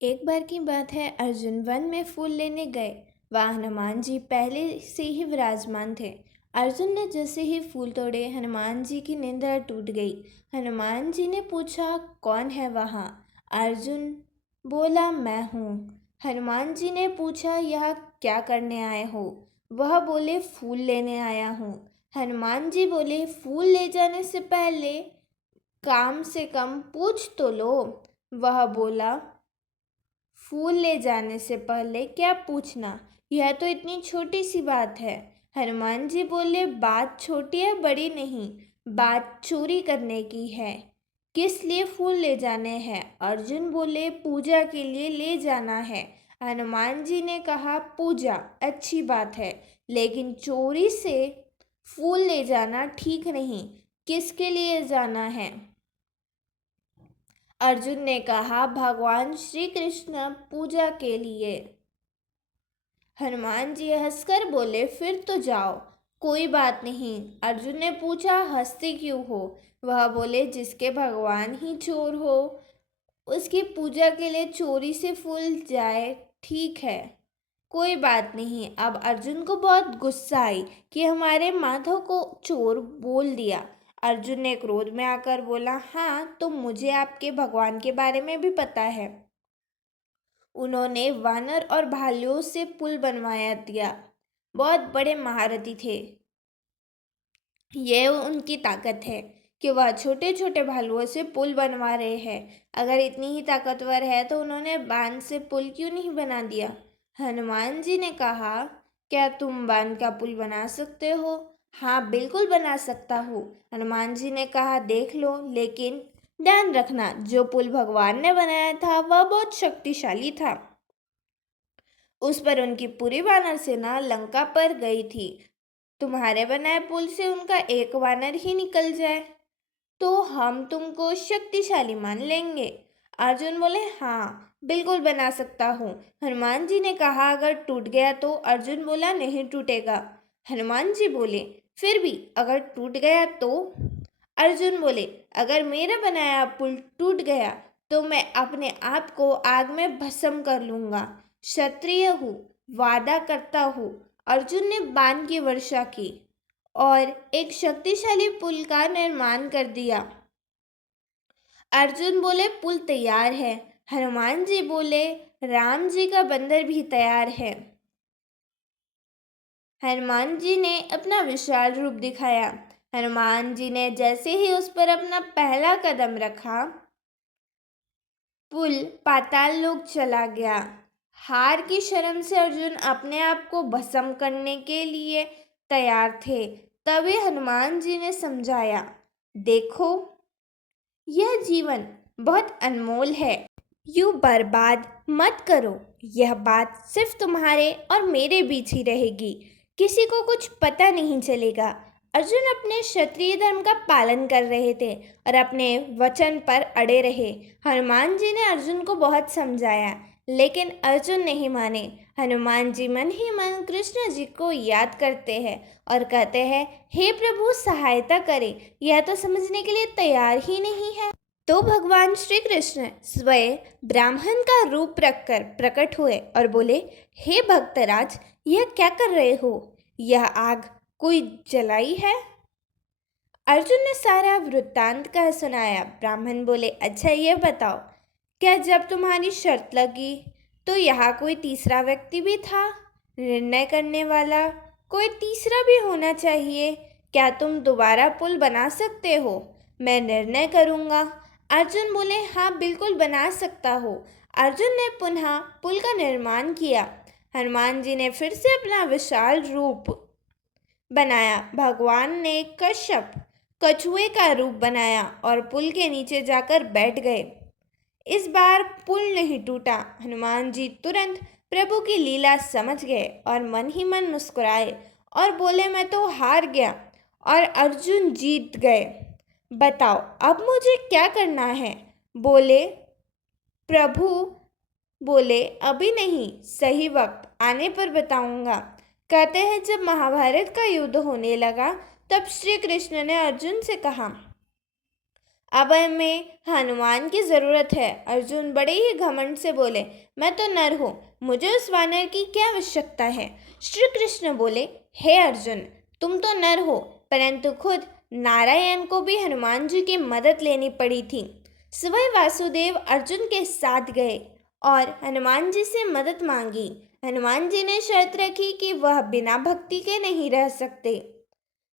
एक बार की बात है, अर्जुन वन में फूल लेने गए। वहाँ हनुमान जी पहले से ही विराजमान थे। अर्जुन ने जैसे ही फूल तोड़े, हनुमान जी की निंद्रा टूट गई। हनुमान जी ने पूछा, कौन है वहाँ? अर्जुन बोला, मैं हूँ। हनुमान जी ने पूछा, यह क्या करने आए हो? वह बोले, फूल लेने आया हूँ। हनुमान जी बोले, फूल ले जाने से पहले कम से कम पूछ तो लो। वह बोला, फूल ले जाने से पहले क्या पूछना? यह तो इतनी छोटी सी बात है। हनुमान जी बोले, बात छोटी है बड़ी नहीं, बात चोरी करने की है। किस लिए फूल ले जाने हैं? अर्जुन बोले, पूजा के लिए ले जाना है। हनुमान जी ने कहा, पूजा अच्छी बात है, लेकिन चोरी से फूल ले जाना ठीक नहीं। किसके लिए जाना है? अर्जुन ने कहा, भगवान श्री कृष्ण पूजा के लिए। हनुमान जी हंसकर बोले, फिर तो जाओ, कोई बात नहीं। अर्जुन ने पूछा, हंसते क्यों हो? वह बोले, जिसके भगवान ही चोर हो, उसकी पूजा के लिए चोरी से फूल जाए, ठीक है, कोई बात नहीं। अब अर्जुन को बहुत गुस्सा आई कि हमारे माधव को चोर बोल दिया। अर्जुन ने क्रोध में आकर बोला, हाँ, तो मुझे आपके भगवान के बारे में भी पता है। उन्होंने वानर और भालुओं से पुल बनवाया दिया। बहुत बड़े महारथी थे। ये उनकी ताकत है कि वह छोटे छोटे भालुओं से पुल बनवा रहे हैं। अगर इतनी ही ताकतवर है तो उन्होंने बांध से पुल क्यों नहीं बना दिया? हनुमान जी ने कहा, क्या तुम बांध का पुल बना सकते हो? हाँ, बिल्कुल बना सकता हूँ। हनुमान जी ने कहा, देख लो, लेकिन ध्यान रखना, जो पुल भगवान ने बनाया था वह बहुत शक्तिशाली था। उस पर उनकी पूरी वानर सेना लंका पर गई थी। तुम्हारे बनाए पुल से उनका एक वानर ही निकल जाए तो हम तुमको शक्तिशाली मान लेंगे। अर्जुन बोले, हाँ, बिल्कुल बना सकता हूँ। हनुमान जी ने कहा, अगर टूट गया तो? अर्जुन बोला, नहीं टूटेगा। हनुमान जी बोले, फिर भी अगर टूट गया तो? अर्जुन बोले, अगर मेरा बनाया पुल टूट गया तो मैं अपने आप को आग में भस्म कर लूंगा। क्षत्रिय हूँ, वादा करता हूँ। अर्जुन ने बाण की वर्षा की और एक शक्तिशाली पुल का निर्माण कर दिया। अर्जुन बोले, पुल तैयार है। हनुमान जी बोले, राम जी का बंदर भी तैयार है। हनुमान जी ने अपना विशाल रूप दिखाया। हनुमान जी ने जैसे ही उस पर अपना पहला कदम रखा, पुल पाताल लोक चला गया। हार की शर्म से अर्जुन अपने आप को भस्म करने के लिए तैयार थे। तभी हनुमान जी ने समझाया, देखो, यह जीवन बहुत अनमोल है, यूं बर्बाद मत करो। यह बात सिर्फ तुम्हारे और मेरे बीच ही रहेगी, किसी को कुछ पता नहीं चलेगा। अर्जुन अपने क्षत्रिय धर्म का पालन कर रहे थे और अपने वचन पर अड़े रहे। हनुमान जी ने अर्जुन को बहुत समझाया, लेकिन अर्जुन नहीं माने। हनुमान जी मन ही मन कृष्ण जी को याद करते हैं और कहते हैं, हे प्रभु, सहायता करें, यह तो समझने के लिए तैयार ही नहीं है। तो भगवान श्री कृष्ण स्वयं ब्राह्मण का रूप रखकर प्रकट हुए और बोले, हे भक्तराज, यह क्या कर रहे हो? यह आग कोई जलाई है? अर्जुन ने सारा वृत्तांत कह सुनाया। ब्राह्मण बोले, अच्छा, यह बताओ, क्या जब तुम्हारी शर्त लगी तो यहाँ कोई तीसरा व्यक्ति भी था? निर्णय करने वाला कोई तीसरा भी होना चाहिए। क्या तुम दोबारा पुल बना सकते हो? मैं निर्णय करूँगा। अर्जुन बोले, हाँ, बिल्कुल बना सकता हूँ। अर्जुन ने पुनः पुल का निर्माण किया। हनुमान जी ने फिर से अपना विशाल रूप बनाया। भगवान ने कश्यप कछुए का रूप बनाया और पुल के नीचे जाकर बैठ गए। इस बार पुल नहीं टूटा। हनुमान जी तुरंत प्रभु की लीला समझ गए और मन ही मन मुस्कुराए और बोले, मैं तो हार गया और अर्जुन जीत गए। बताओ, अब मुझे क्या करना है? बोले प्रभु बोले, अभी नहीं, सही वक्त आने पर बताऊंगा। कहते हैं, जब महाभारत का युद्ध होने लगा तब श्री कृष्ण ने अर्जुन से कहा, अब हमें हनुमान की जरूरत है। अर्जुन बड़े ही घमंड से बोले, मैं तो नर हूँ, मुझे उस वानर की क्या आवश्यकता है। श्री कृष्ण बोले, हे अर्जुन, तुम तो नर हो, परंतु खुद नारायण को भी हनुमान जी की मदद लेनी पड़ी थी। स्वयं वासुदेव अर्जुन के साथ गए और हनुमान जी से मदद मांगी। हनुमान जी ने शर्त रखी कि वह बिना भक्ति के नहीं रह सकते।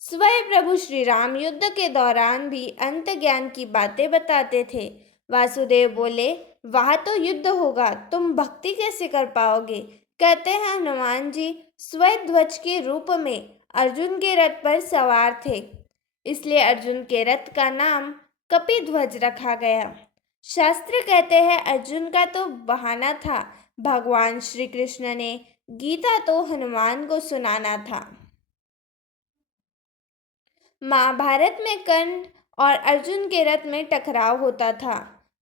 स्वयं प्रभु श्री राम युद्ध के दौरान भी अंत ज्ञान की बातें बताते थे। वासुदेव बोले, वहां तो युद्ध होगा, तुम भक्ति कैसे कर पाओगे। कहते हैं हनुमान जी स्वयं ध्वज के रूप में अर्जुन के रथ पर सवार थे, इसलिए अर्जुन के रथ का नाम कपिध्वज रखा गया। शास्त्र कहते हैं अर्जुन का तो बहाना था, भगवान श्री कृष्ण ने गीता तो हनुमान को सुनाना था। महाभारत में कर्ण और अर्जुन के रथ में टकराव होता था।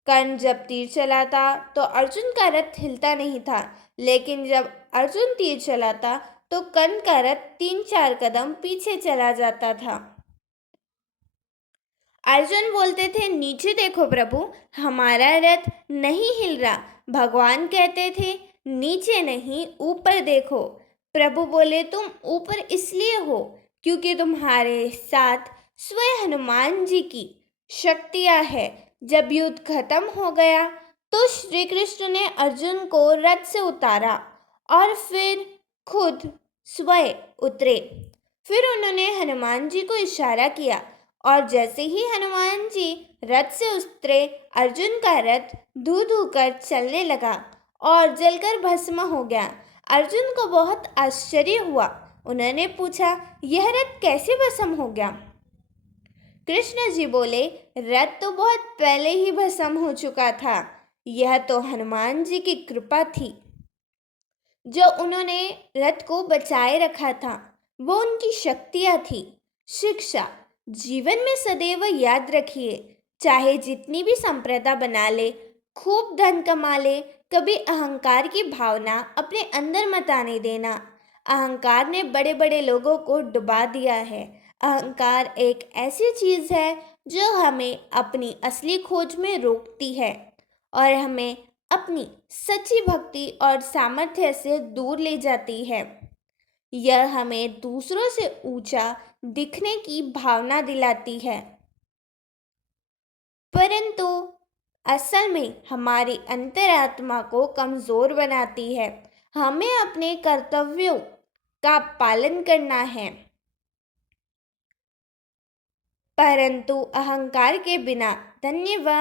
कर्ण जब तीर चलाता तो अर्जुन का रथ हिलता नहीं था, लेकिन जब अर्जुन तीर चलाता तो कर्ण का रथ 3-4 कदम पीछे चला जाता था। अर्जुन बोलते थे, नीचे देखो प्रभु, हमारा रथ नहीं हिल रहा। भगवान कहते थे, नीचे नहीं ऊपर देखो। प्रभु बोले, तुम ऊपर इसलिए हो क्योंकि तुम्हारे साथ स्वयं हनुमान जी की शक्तियां है। जब युद्ध खत्म हो गया तो श्री कृष्ण ने अर्जुन को रथ से उतारा और फिर खुद स्वयं उतरे। फिर उन्होंने हनुमान जी को इशारा किया और जैसे ही हनुमान जी रथ से उतरे, अर्जुन का रथ धू धू कर चलने लगा और जलकर भस्म हो गया। अर्जुन को बहुत आश्चर्य हुआ। उन्होंने पूछा, यह रथ कैसे भस्म हो गया। कृष्ण जी बोले, रथ तो बहुत पहले ही भस्म हो चुका था। यह तो हनुमान जी की कृपा थी जो उन्होंने रथ को बचाए रखा था। वो उनकी शक्तियाँ थी। शिक्षा, जीवन में सदैव याद रखिए, चाहे जितनी भी संप्रदा बना ले, खूब धन कमा ले, कभी अहंकार की भावना अपने अंदर मत आने देना। अहंकार ने बड़े बड़े लोगों को डुबा दिया है। अहंकार एक ऐसी चीज़ है जो हमें अपनी असली खोज में रोकती है और हमें अपनी सच्ची भक्ति और सामर्थ्य से दूर ले जाती है। यह हमें दूसरों से ऊंचा दिखने की भावना दिलाती है, परंतु असल में हमारी अंतरात्मा को कमजोर बनाती है। हमें अपने कर्तव्यों का पालन करना है, परंतु अहंकार के बिना। धन्यवाद।